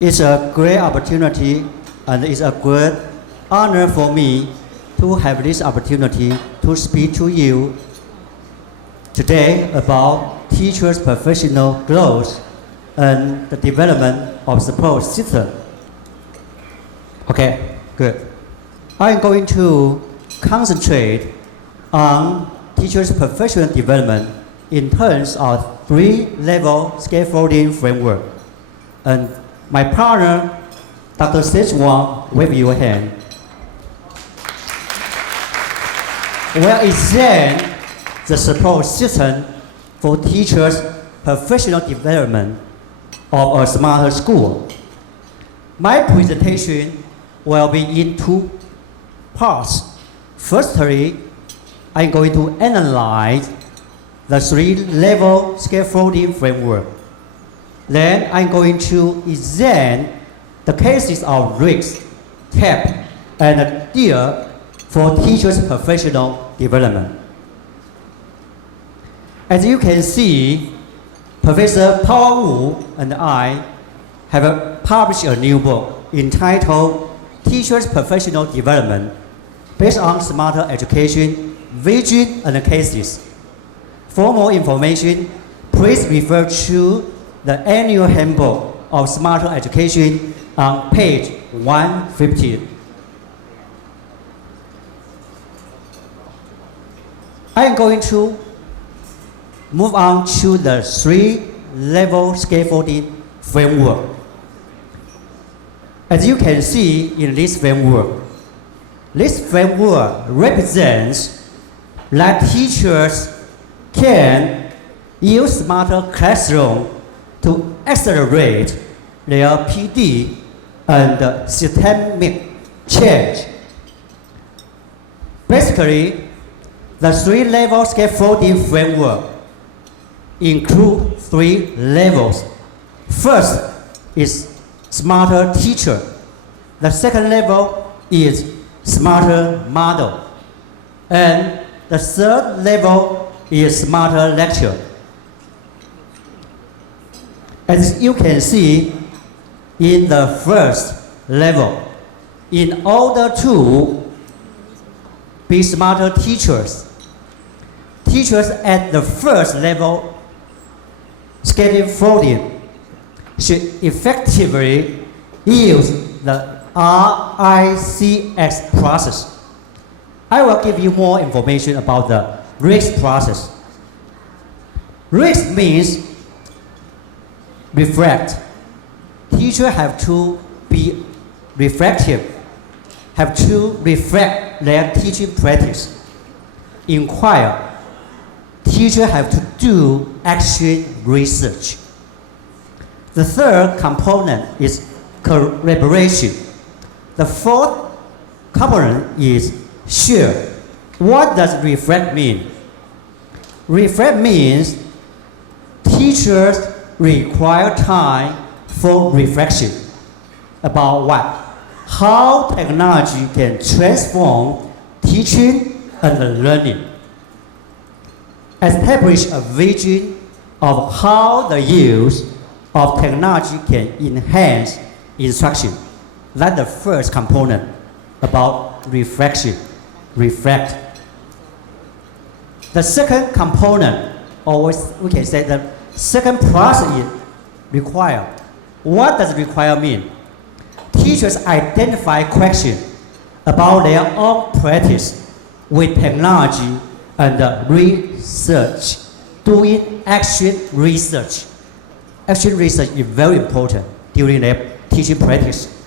It's a great opportunity and it's a great honor for me to have this opportunity to speak to you today about teachers' professional growth and the development of support system. Okay, good. I'm going to concentrate on teachers' professional development in terms of three-level scaffolding framework. And my partner, Dr. Szechuan, wave your hand. Will examine the support system for teachers' professional development of a smarter school. My presentation will be in two parts. Firstly, I'm going to analyze the three-level scaffolding framework. Then I'm going to examine the cases of risk, TAP, and DEAR for teachers' professional development. As you can see, Professor Paul Wu and I have published a new book entitled Teachers' Professional Development based on smarter education, vision, and cases. For more information, please refer to the annual handbook of smarter education on page 150. I am going to move on to the three-level scaffolding framework. As you can see in this framework represents that teachers can use smarter classroom to accelerate their PD and systemic change. Basically, the three-level scaffolding framework includes three levels. First is smarter teacher. The second level is smarter model. And the third level is smarter lecture. As you can see in the first level, in order to be smarter teachers, teachers at the first level scaffolding should effectively use the RICS process. I will give you more information about the RICS process. RICS means reflect. Teachers have to be reflective, have to reflect their teaching practice. Inquire. Teachers have to do action research. The third component is collaboration. The fourth component is share. What does reflect mean? Reflect means teachers require time for reflection about what? How technology can transform teaching and learning. Establish a vision of how the use of technology can enhance instruction. That's the first component about reflection. Reflect. The second component, or we can say the second process is require. What does require mean? Teachers identify questions about their own practice with technology and research, doing action research. Action research is very important during their teaching practice.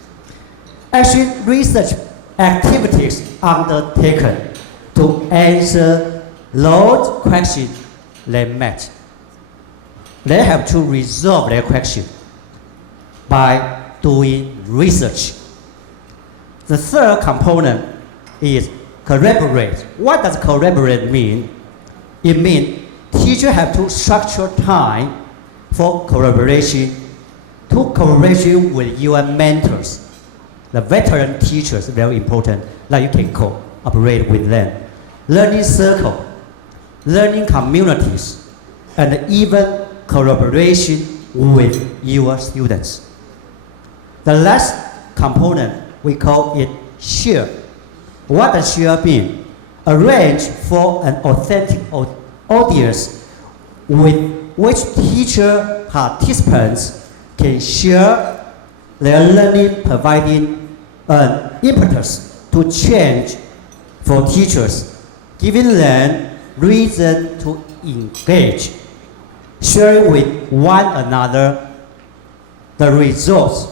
Action research activities undertaken to answer those questions they met. They have to resolve their question by doing research. The third component is collaborate. What does collaborate mean? It means teachers have to structure time for collaboration, to collaboration with your mentors. The veteran teachers are very important, that you can cooperate with them. Learning circle, learning communities, and even collaboration with your students. The last component, we call it share. What does share mean? Arrange for an authentic audience with which teacher participants can share their learning, providing an impetus to change for teachers, giving them reason to engage, sharing with one another the results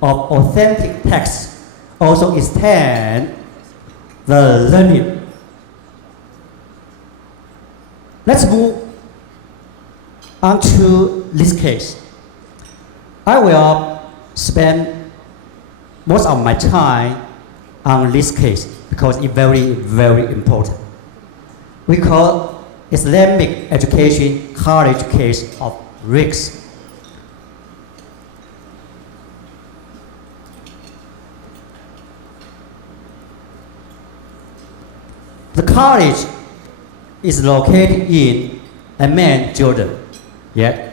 of authentic texts, also extend the learning. Let's move on to this case. I will spend most of my time on this case because it's very, very important. We call Islamic Education College case of RICS. The college is located in Amman, Jordan. Yeah.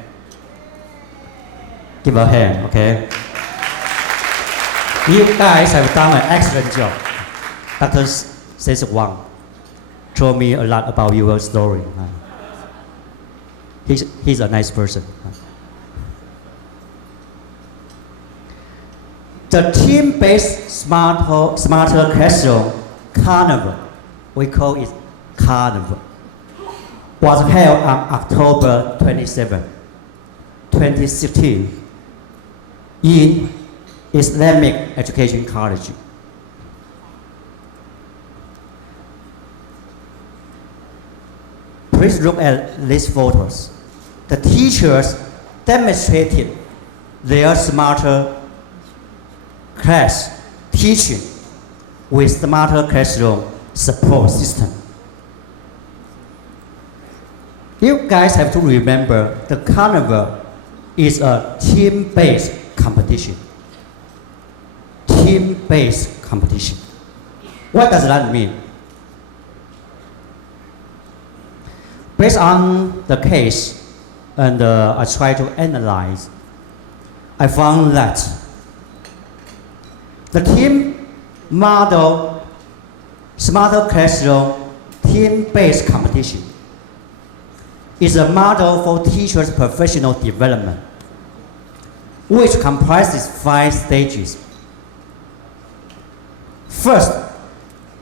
Give a hand, okay? You guys have done an excellent job. Dr. Says Wang told me a lot about your story. He's a nice person. The team-based smarter classroom carnival, we call it carnival, was held on October 27, 2016 in Islamic Education College. Please look at these photos. The teachers demonstrated their smarter class teaching with smarter classroom support system. You guys have to remember the carnival is a team-based competition. Team-based competition. What does that mean? Based on the case, and I try to analyze, I found that the team model, smarter classroom, team-based competition is a model for teachers' professional development, which comprises 5 stages. First,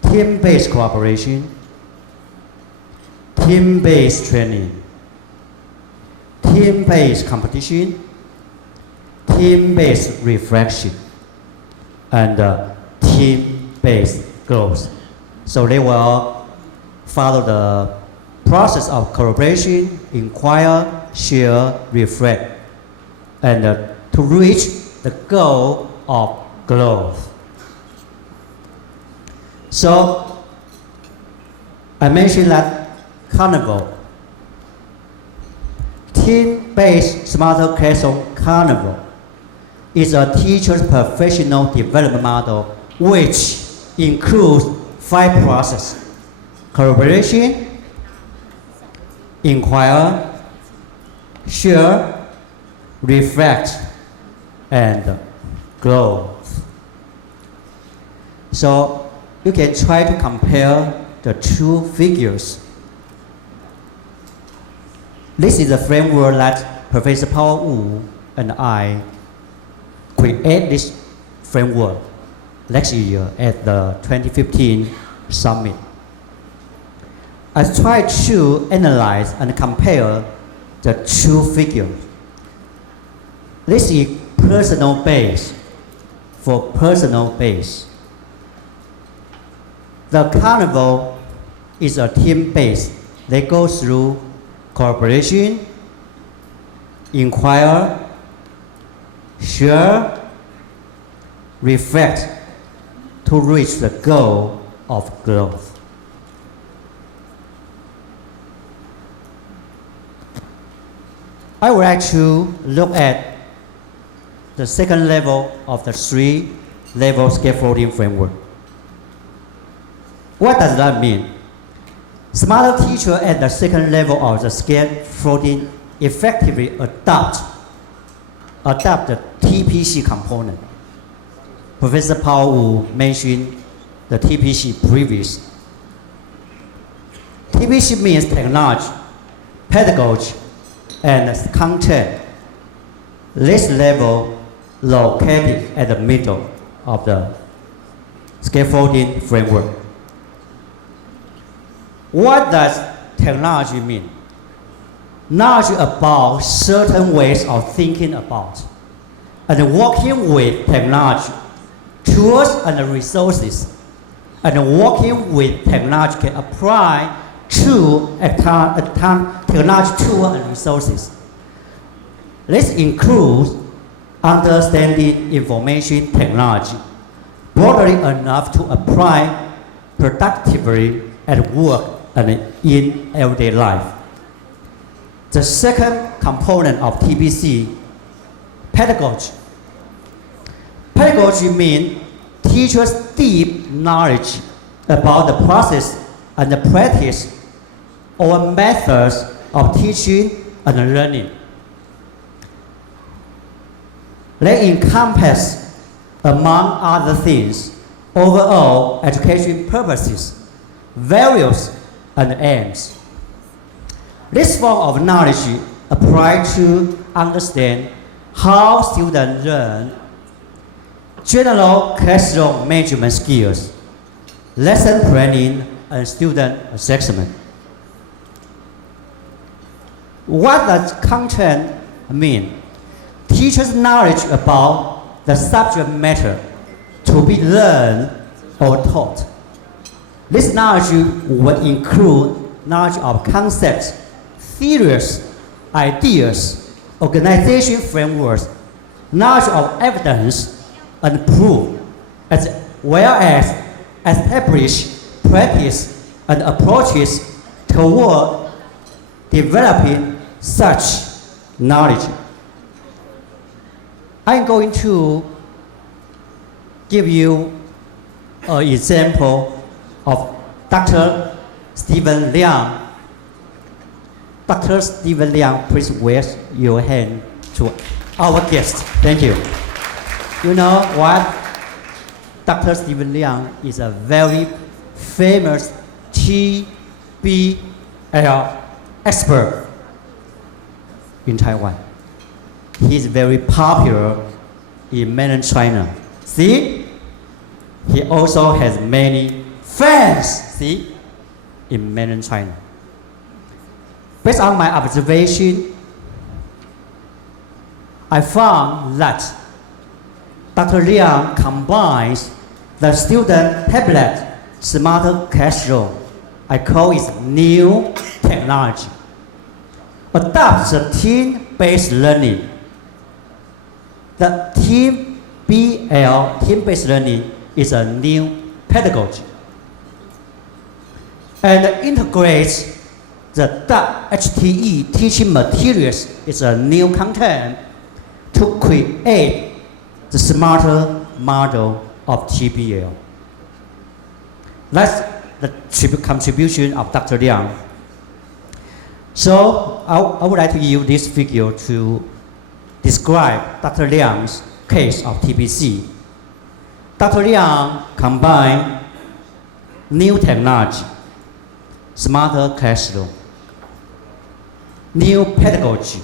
team-based cooperation, team-based training, team-based competition, team-based reflection, and team-based growth. So they will follow the process of collaboration, inquire, share, reflect, and to reach the goal of growth. So I mentioned that carnival, team-based smarter classroom carnival, is a teacher's professional development model which includes 5 processes: collaboration, inquire, share, reflect, and growth. So you can try to compare the 2 figures. This is the framework that Professor Paul Wu and I create this framework last year at the 2015 summit. I tried to analyze and compare the 2 figures. This is personal base for personal base. The carnival is a team base. They go through cooperation, inquire, share, reflect to reach the goal of growth. I would like to look at the second level of the 3-level scaffolding framework. What does that mean? Smarter teachers at the second level of the scaffolding effectively adopt the TPC component. Professor Paul Wu mentioned the TPC previous. TPC means technology, pedagogy, and content. This level located at the middle of the scaffolding framework. What does technology mean? Knowledge about certain ways of thinking about and working with technology, tools and resources, and working with technology can apply to technology tools and resources. This includes understanding information technology broadly enough to apply productively at work and in everyday life. The second component of TPC, pedagogy. Pedagogy means teachers' deep knowledge about the process and the practice or methods of teaching and learning. They encompass, among other things, overall education purposes, values, and aims. This form of knowledge applies to understand how students learn, general classroom management skills, lesson planning, and student assessment. What does content mean? Teachers' knowledge about the subject matter to be learned or taught. This knowledge would include knowledge of concepts, theories, ideas, organization frameworks, knowledge of evidence and proof, as well as established practice and approaches toward developing such knowledge. I'm going to give you an example of Dr. Stephen Liang. Dr. Stephen Liang, please raise your hand to our guest. Thank you. You know what? Dr. Stephen Liang is a very famous TBL expert in Taiwan. He is very popular in mainland China. See? He also has many fans, see, in mainland China. Based on my observation, I found that Dr. Liang combines the student tablet smarter classroom, I call it new technology, adopts the team-based learning. The team-based learning is a new pedagogy and integrates the HTE teaching materials is a new content to create the smarter model of TBL. That's the contribution of Dr. Liang. So I would like to use this figure to describe Dr. Liang's case of TPC. Dr. Liang combined new technology, smarter classroom, new pedagogy,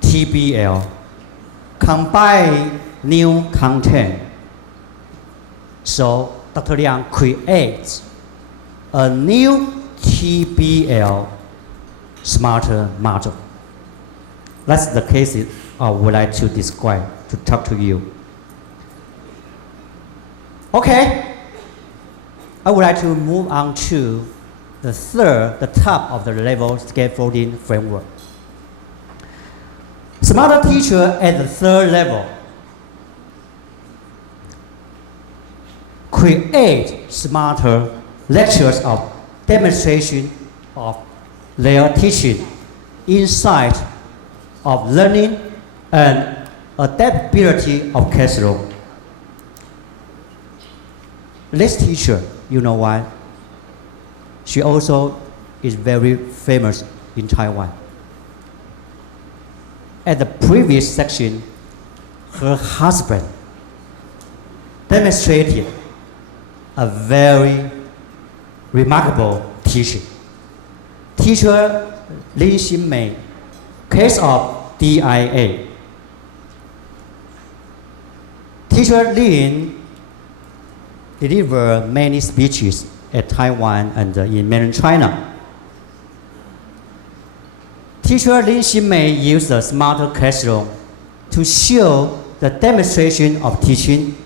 TBL, combine new content. So Dr. Liang creates a new TBL smarter model. That's the case I would like to describe, to talk to you. Okay, I would like to move on to the top of the level scaffolding framework. Smarter teacher at the third level create smarter lectures of demonstration of their teaching, insight of learning, and adaptability of classroom. This teacher, you know why? She also is very famous in Taiwan. At the previous section, her husband demonstrated a very remarkable teaching. Teacher Lin Xinmei, case of DIA. Teacher Lin delivered many speeches at Taiwan and in mainland China. Teacher Lin Xinmei used the smarter classroom to show the demonstration of teaching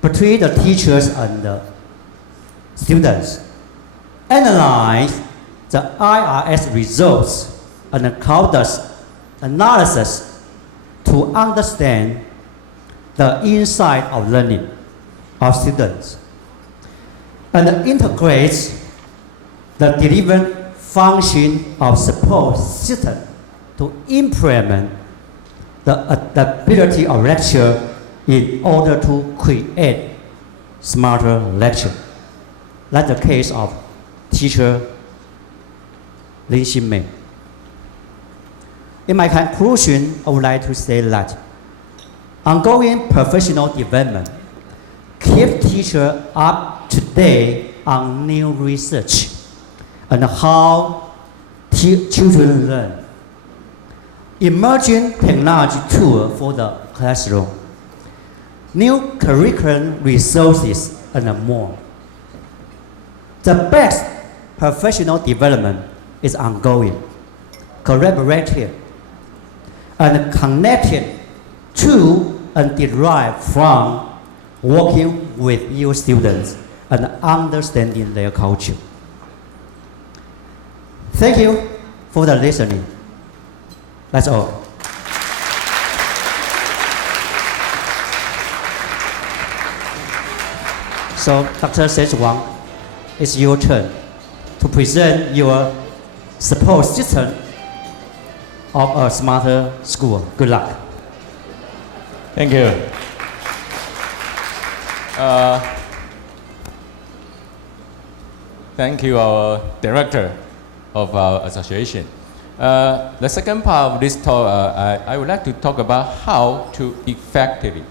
between the teachers and the students, analyze the IRS results and conduct analysis to understand the inside of learning of students, and integrates the delivered function of support system to implement the adaptability of lecture in order to create smarter lecture. That's the case of teacher Lin Xinmei. In my conclusion, I would like to say that ongoing professional development keeps teachers up to date on new research and how children learn, emerging technology tools for the classroom, new curriculum resources, and more. The best professional development is ongoing, collaborative, and connected to and derived from working with your students and understanding their culture. Thank you for the listening. That's all. So, Dr. Sech Wang, it's your turn to present your support system of a smarter school. Good luck. Thank you. Thank you, our director of our association. The second part of this talk, I would like to talk about how to effectively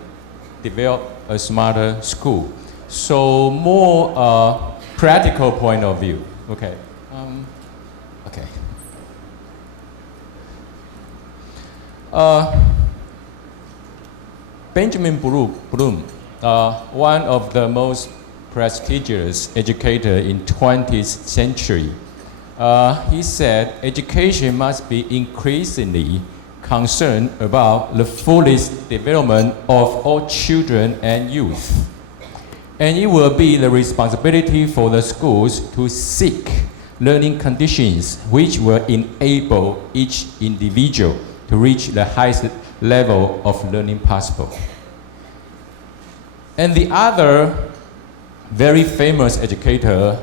develop a smarter school. So more practical point of view. Okay. Okay. Benjamin Bloom, one of the most prestigious educators in 20th century, he said education must be increasingly concerned about the fullest development of all children and youth. And it will be the responsibility for the schools to seek learning conditions which will enable each individual to reach the highest level of learning possible. And the other very famous educator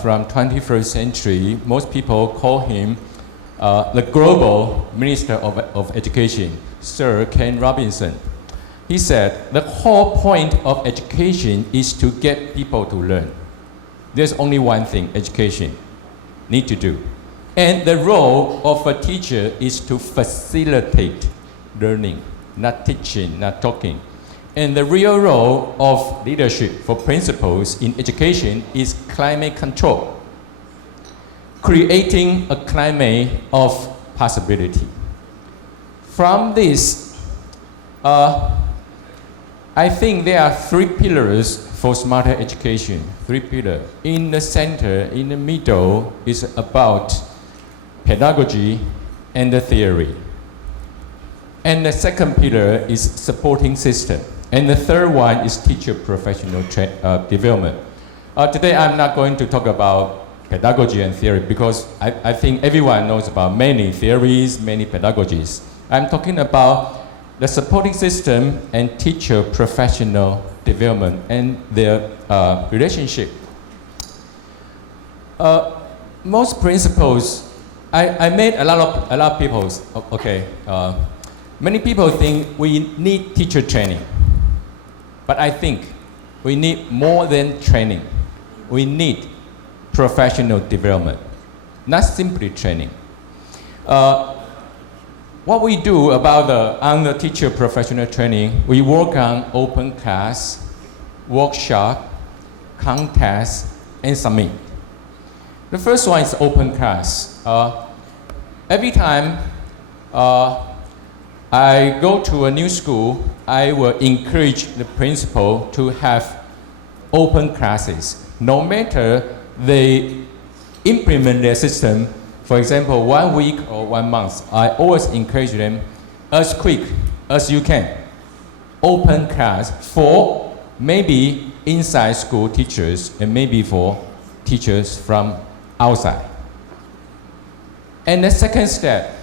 from 21st century, most people call him the global minister of education, Sir Ken Robinson. He said, the whole point of education is to get people to learn. There's only one thing education need to do. And the role of a teacher is to facilitate learning, not teaching, not talking. And the real role of leadership for principals in education is climate control, creating a climate of possibility. From this, I think there are three pillars for smarter education. Three pillars. In the center, in the middle, is about pedagogy and the theory. And the second pillar is supporting system. And the third one is teacher professional development. Today I'm not going to talk about pedagogy and theory because I think everyone knows about many theories, many pedagogies. I'm talking about the supporting system and teacher professional development and their relationship. Most principals, I met a lot of people, okay. Many people think we need teacher training. But I think we need more than training. We need professional development, not simply training. What we do about on the teacher professional training, we work on open class, workshop, contest, and submit. The first one is open class. Every time I go to a new school, I will encourage the principal to have open classes. No matter they implement their system, for example, 1 week or 1 month, I always encourage them as quick as you can. Open class for maybe inside school teachers and maybe for teachers from outside. And the second step,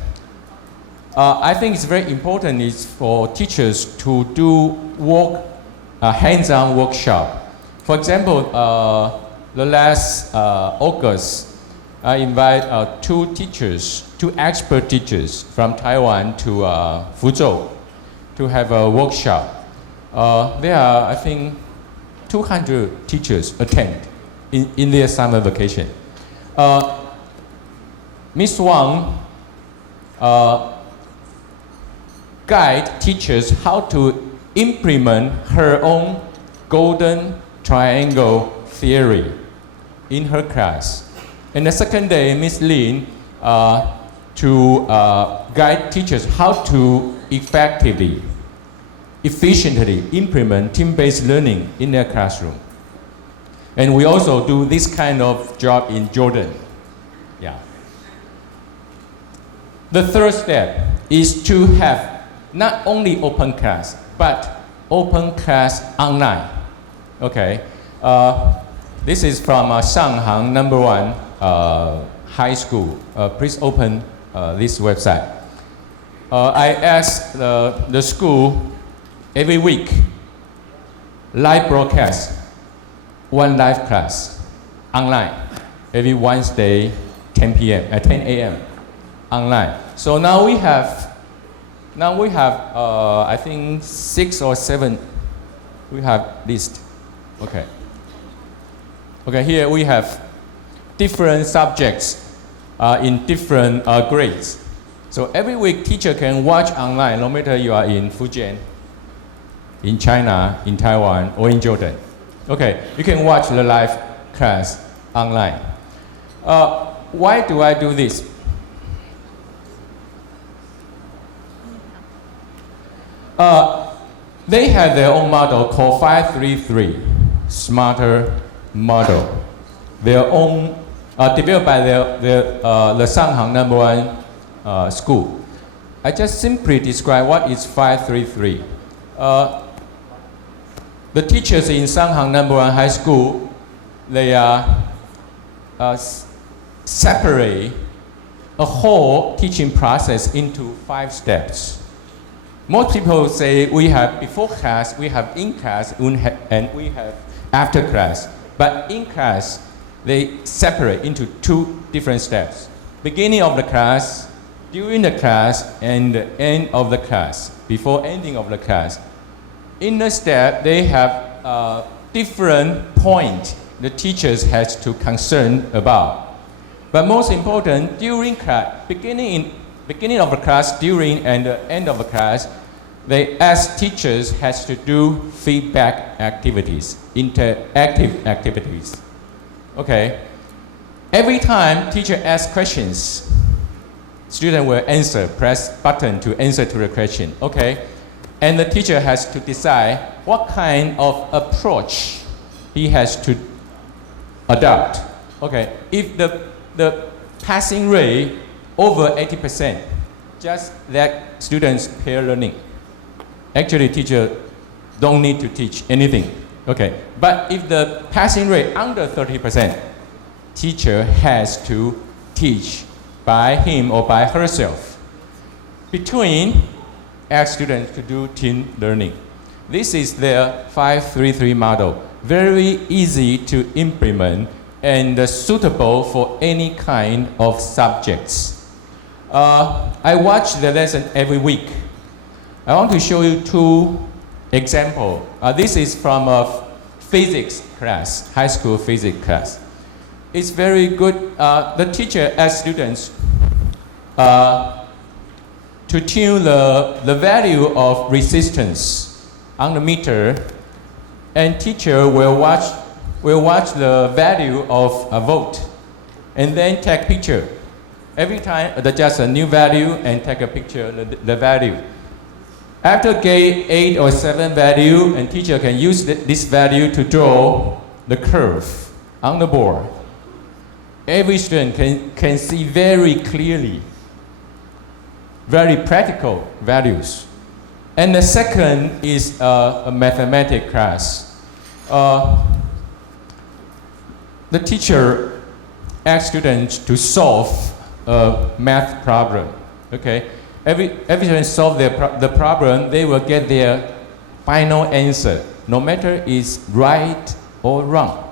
I think it's very important is for teachers to do hands-on workshop. For example, the last August, I invite two expert teachers from Taiwan to Fuzhou to have a workshop. There are, I think, 200 teachers attend in their summer vacation. Ms. Wang guide teachers how to implement her own golden triangle theory in her class. And the second day, Ms. Lin to guide teachers how to efficiently implement team-based learning in their classroom. And we also do this kind of job in Jordan. Yeah. The third step is to have not only open class, but open class online. Okay. This is from Shanghang #1 high school. Please open this website. I ask the school every week, live broadcast, 1 live class online, every Wednesday, 10 a.m. online. So now we have I think 6 or 7. We have list. Okay. Okay. Here we have different subjects in different grades. So every week, teacher can watch online, no matter you are in Fujian, in China, in Taiwan, or in Jordan. Okay, you can watch the live class online. Why do I do this? They have their own model called 533, Smarter Model. Their own, developed by the Shanghang #1 school. I just simply describe what is 533. The teachers in Shanghang #1 high school, they separate a whole teaching process into 5 steps. Most people say we have before class, we have in class, and we have after class. But in class, they separate into 2 different steps. Beginning of the class, during the class, and the end of the class, before ending of the class. In the step, they have different points the teachers has to concern about. But most important, during class, beginning of the class, during and the end of the class, they ask teachers has to do feedback activities, interactive activities. Okay. Every time teacher asks questions, student will answer, press button to answer to the question. Okay. And the teacher has to decide what kind of approach he has to adopt. Okay. If the passing rate over 80%, just let students pair learning. Actually, teacher don't need to teach anything. Okay. But if the passing rate under 30%, teacher has to teach by him or by herself. Between, ask students to do team learning. This is their 533 model. Very easy to implement and suitable for any kind of subjects. I watch the lesson every week. I want to show you 2 examples. This is from a physics class, high school physics class. It's very good. The teacher asks students to tune the value of resistance on the meter and teacher will watch the value of a vote, and then take picture. Every time adjust a new value and take a picture of the value. After get 8 or 7 value, and teacher can use this value to draw the curve on the board. Every student can see very clearly, very practical values. And the second is a mathematics class. The teacher asks students to solve a math problem. Okay, every student solve the problem, they will get their final answer, no matter is right or wrong.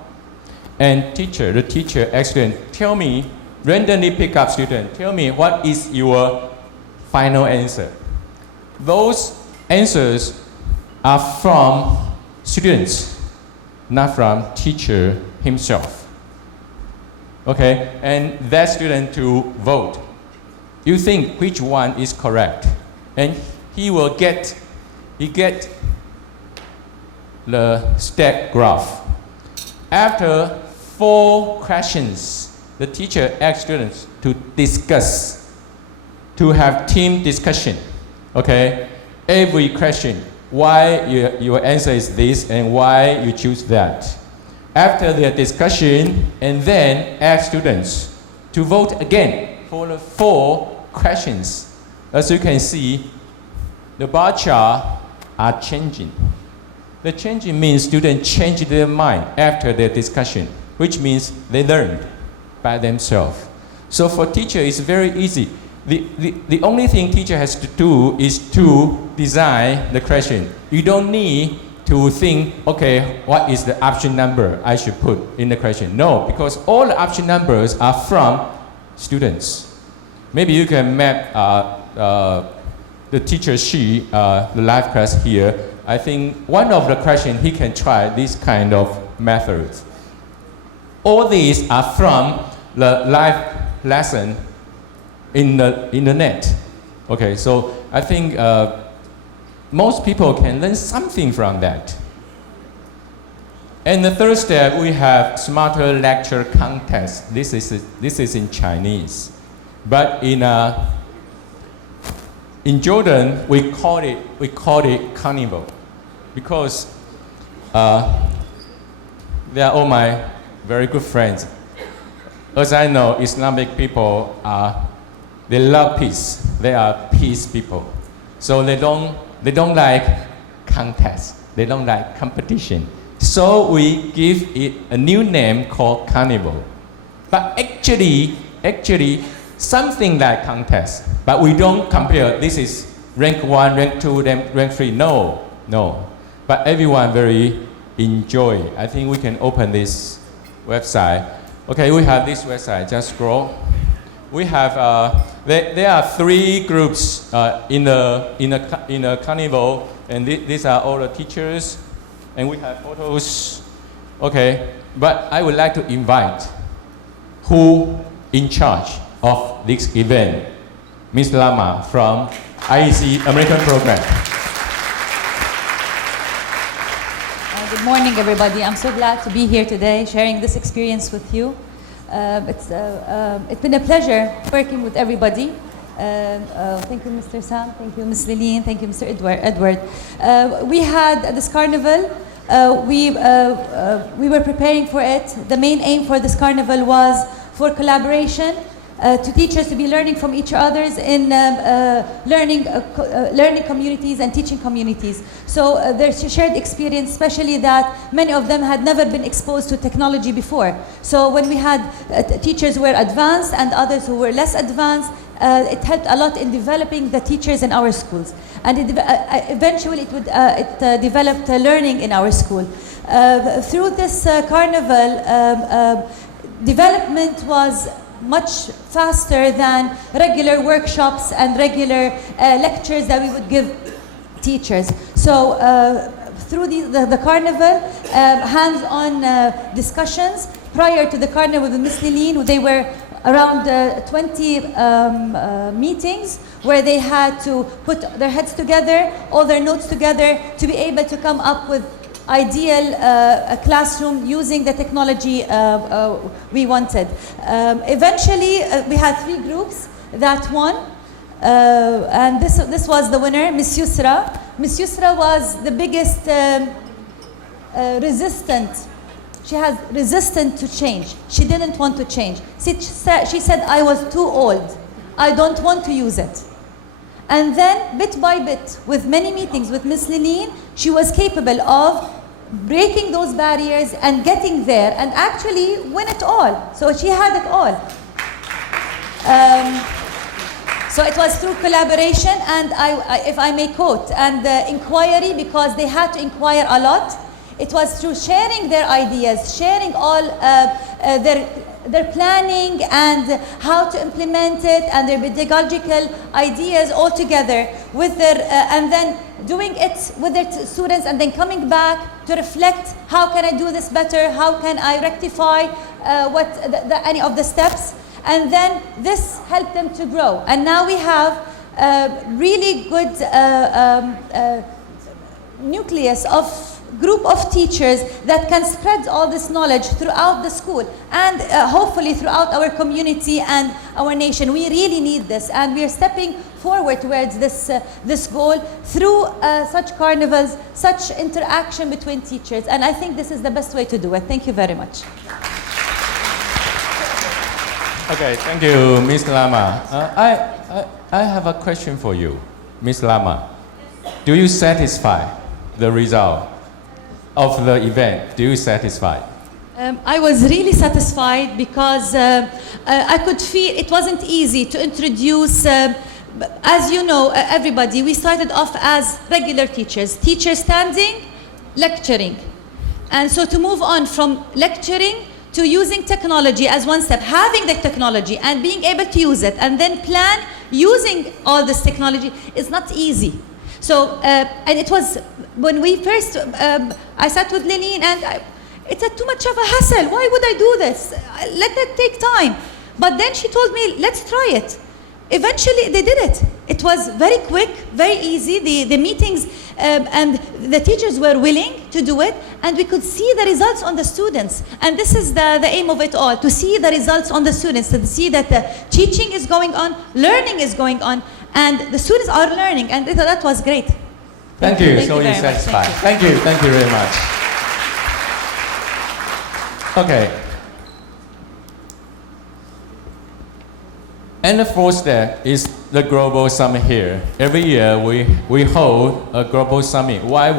And the teacher asks student, tell me, randomly pick up student, tell me what is your final answer. Those answers are from students, not from teacher himself. Okay, and that student to vote. You think which one is correct, and he get the stack graph. After 4 questions, the teacher asks students to discuss, to have team discussion. Okay, every question, why your answer is this and why you choose that. After their discussion, and then ask students to vote again for the 4 questions. As you can see, the bar chart are changing. The changing means students change their mind after their discussion, which means they learned by themselves. So for teacher, it's very easy. The only thing teacher has to do is to design the question. You don't need to think, okay, what is the option number I should put in the question? No, because all the option numbers are from students. Maybe you can map the teacher sheet, the live class here. I think one of the questions he can try this kind of methods. All these are from the live lesson in the net. Okay, so I think most people can learn something from that. And the third step, we have smarter lecture contest. This is in Chinese, but in Jordan we call it carnival, because they are all my very good friends. As I know, Islamic people they love peace. They are peace people, so they don't like contest. They don't like competition. So we give it a new name called carnival. But actually something like contest. But we don't compare. This is rank 1, rank 2, rank 3. No. But everyone very enjoy. I think we can open this website. Okay, we have this website. Just scroll. We have there are 3 groups in a carnival, and these are all the teachers, and we have photos. Okay, but I would like to invite who in charge of this event, Ms. Lama from IEC American Program. Good morning, everybody. I'm so glad to be here today, sharing this experience with you. It's been a pleasure working with everybody. Thank you, Mr. Sam. Thank you, Ms. Lillian. Thank you, Mr. Edward. We had this carnival. We were preparing for it. The main aim for this carnival was for collaboration, to teachers to be learning from each others in learning communities and teaching communities. So there's a shared experience, especially that many of them had never been exposed to technology before. So when we had teachers who were advanced and others who were less advanced, it helped a lot in developing the teachers in our schools. And eventually it developed learning in our school. Through this carnival, development was much faster than regular workshops and regular lectures that we would give teachers. So through the carnival, hands-on discussions. Prior to the carnival with Ms. Lillian, they were around 20 meetings where they had to put their heads together, all their notes together, to be able to come up with ideal classroom using the technology we wanted. Eventually, we had 3 groups that won, and this was the winner, Miss Yusra. Miss Yusra was the biggest resistant. She has resistant to change. She didn't want to change. She said, I was too old. I don't want to use it. And then, bit by bit, with many meetings with Miss Lilene, she was capable of breaking those barriers and getting there and actually win it all. So she had it all. So it was through collaboration and, if I may quote, and inquiry, because they had to inquire a lot. It was through sharing their ideas, sharing all their planning and how to implement it and their pedagogical ideas all together with their, and then doing it with their students and then coming back to reflect, how can I do this better? How can I rectify any of the steps? And then this helped them to grow. And now we have a really good nucleus of group of teachers that can spread all this knowledge throughout the school and hopefully throughout our community and our nation. We really need this, and we are stepping forward towards this goal through such carnivals, such interaction between teachers, and I think this is the best way to do it. Thank you very much. Okay, thank you, Ms. Lama. I have a question for you, Ms. Lama. Do you satisfy the result of the event? Do you satisfied? I was really satisfied because I could feel it wasn't easy to introduce, as you know, everybody, we started off as regular teachers standing, lecturing. And so to move on from lecturing to using technology as one step, having the technology and being able to use it and then plan using all this technology is not easy. So, and it was, when we first, I sat with Lilene and it's too much of a hassle. Why would I do this? Let that take time. But then she told me, let's try it. Eventually they did it. It was very quick, very easy. The meetings and the teachers were willing to do it, and we could see the results on the students. And this is the aim of it all, to see the results on the students, to see that the teaching is going on, learning is going on, and the students are learning, and that was great. Thank you. So you're satisfied. Thank you very much. Okay. And the fourth step is the global summit here. Every year we hold a global summit. Why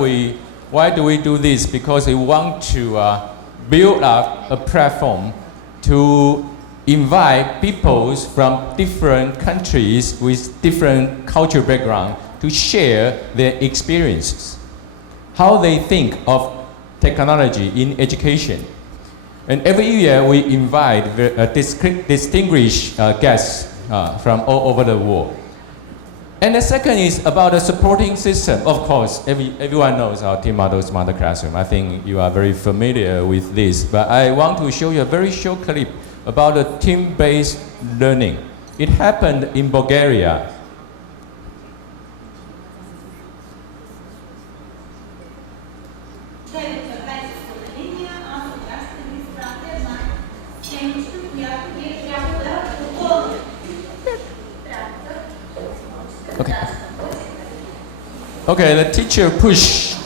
do we do this? Because we want to build up a platform to invite people from different countries with different cultural background to share their experiences, how they think of technology in education. And every year we invite distinguished guests from all over the world. And the second is about the supporting system. Of course, everyone knows our team model smarter classroom. I think you are very familiar with this, but I want to show you a very short clip about the team-based learning. It happened in Bulgaria. Okay, the teacher pushed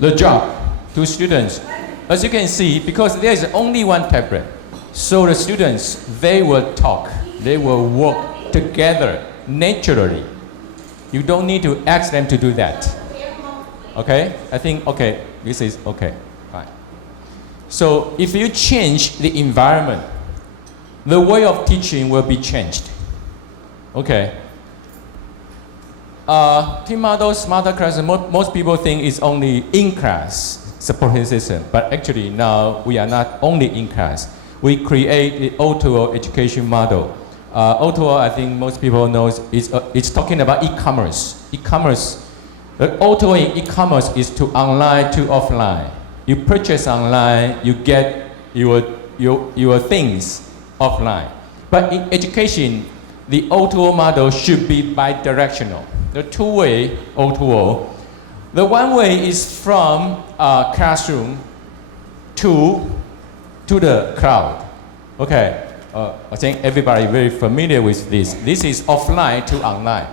the job to students. As you can see, because there is only one tablet, so the students, they will talk, they will work together naturally. You don't need to ask them to do that. Okay? I think, okay, this is okay, fine. So if you change the environment, the way of teaching will be changed. Okay? Team model, smarter classroom, most people think it's only in-class supporting system, but actually now we are not only in-class. We create the O2O education model. O2O, I think most people know, it's talking about e-commerce. E-commerce, the O2O in e-commerce is to online to offline. You purchase online, you get your things offline. But in education, the O2O model should be bi-directional. The two-way O2O. The one way is from classroom to the crowd. Okay, I think everybody very familiar with this. This is offline to online.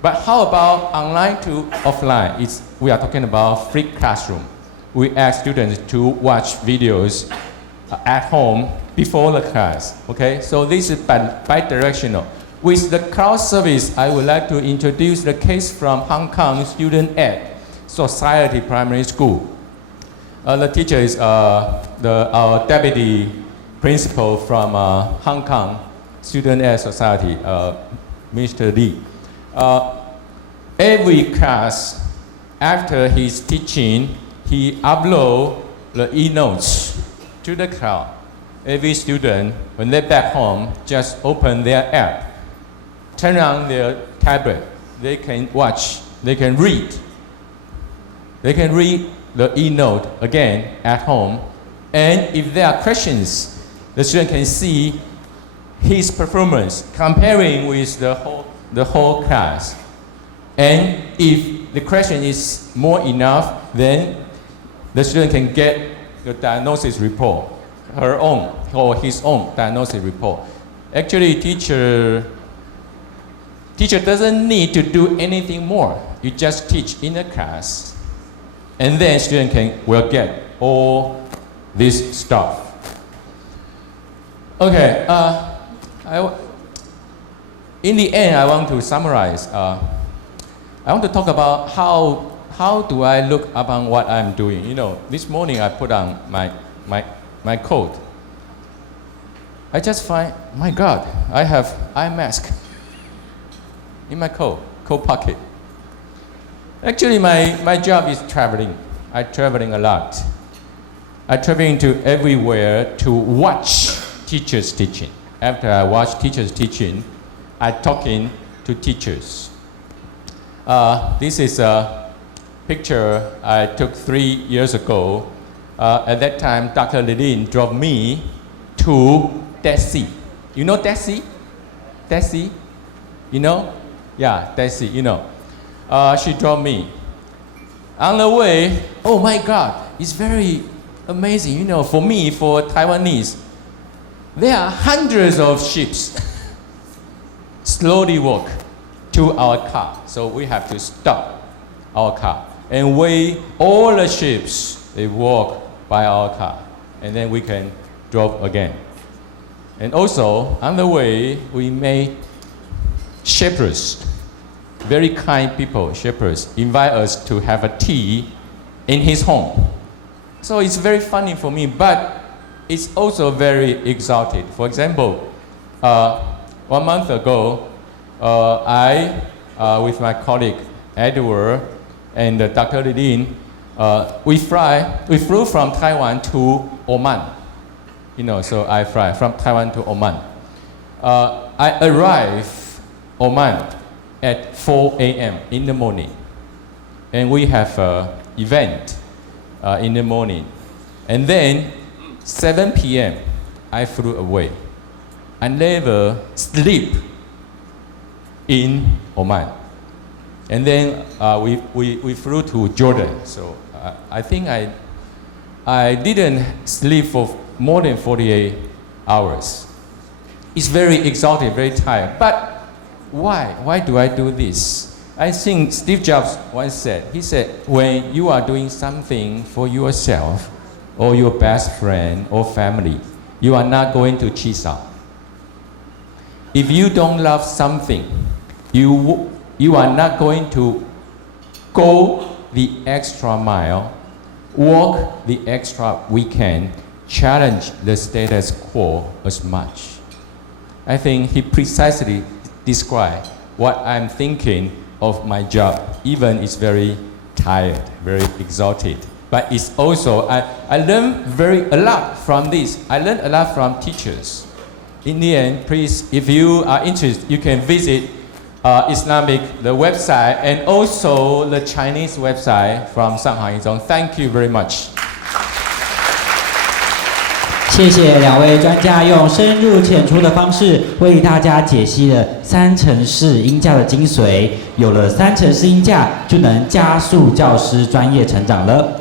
But how about online to offline? We are talking about free classroom. We ask students to watch videos at home before the class. Okay, so this is bi-directional. With the cloud service, I would like to introduce the case from Hong Kong Student Ed Society Primary School. The teacher is our deputy principal from Hong Kong Student Ed Society, Mr. Lee. Every class, after his teaching, he uploads the e-notes to the cloud. Every student, when they're back home, just open their app, turn on their tablet, they can watch, they can read. They can read the e-note again at home. And if there are questions, the student can see his performance comparing with the whole class. And if the question is more enough, then the student can get the diagnosis report, her own or his own diagnosis report. Actually, teacher doesn't need to do anything more. You just teach in the class, and then student will get all this stuff. Okay. In the end, I want to summarize. I want to talk about how do I look upon what I'm doing. You know, this morning I put on my coat. I just find, my God, I have eye mask in my coat pocket. Actually, my job is traveling. I'm traveling a lot. I'm traveling to everywhere to watch teachers teaching. After I watch teachers teaching, I'm talking to teachers. This is a picture I took 3 years ago. At that time, Dr. Lilin drove me to Desi. You know Desi? Desi? You know? Yeah, Desi, you know. She drove me. On the way, oh my God, it's very amazing. You know, for me, for Taiwanese, there are hundreds of ships slowly walk to our car. So we have to stop our car and wait all the ships, they walk by our car. And then we can drive again. And also, on the way, we made shepherds, very kind people, shepherds, invite us to have a tea in his home. So it's very funny for me, but it's also very exalted. For example, 1 month ago, I, with my colleague Edward and Dr. Lilin, we flew from Taiwan to Oman. You know, so I fly from Taiwan to Oman. I arrived Oman at 4 a.m. in the morning, and we have an event in the morning, and then 7 p.m. I flew away. I never sleep in Oman, and then we flew to Jordan. So I think I didn't sleep for more than 48 hours. It's very exhausted, very tired. But why? Why do I do this? I think Steve Jobs once said, he said, when you are doing something for yourself or your best friend or family, you are not going to cheat out. If you don't love something, you are not going to go the extra mile, walk the extra weekend, challenge the status quo as much. I think he precisely described what I'm thinking of my job. Even it's very tired, very exhausted. But it's also, I learned a lot from this. I learned a lot from teachers. In the end, please, if you are interested, you can visit Islamic, the website, and also the Chinese website from Shanghai Zone. Thank you very much. 谢谢两位专家用深入浅出的方式为大家解析了3层式音架的精髓。有了3层式音架，就能加速教师专业成长了。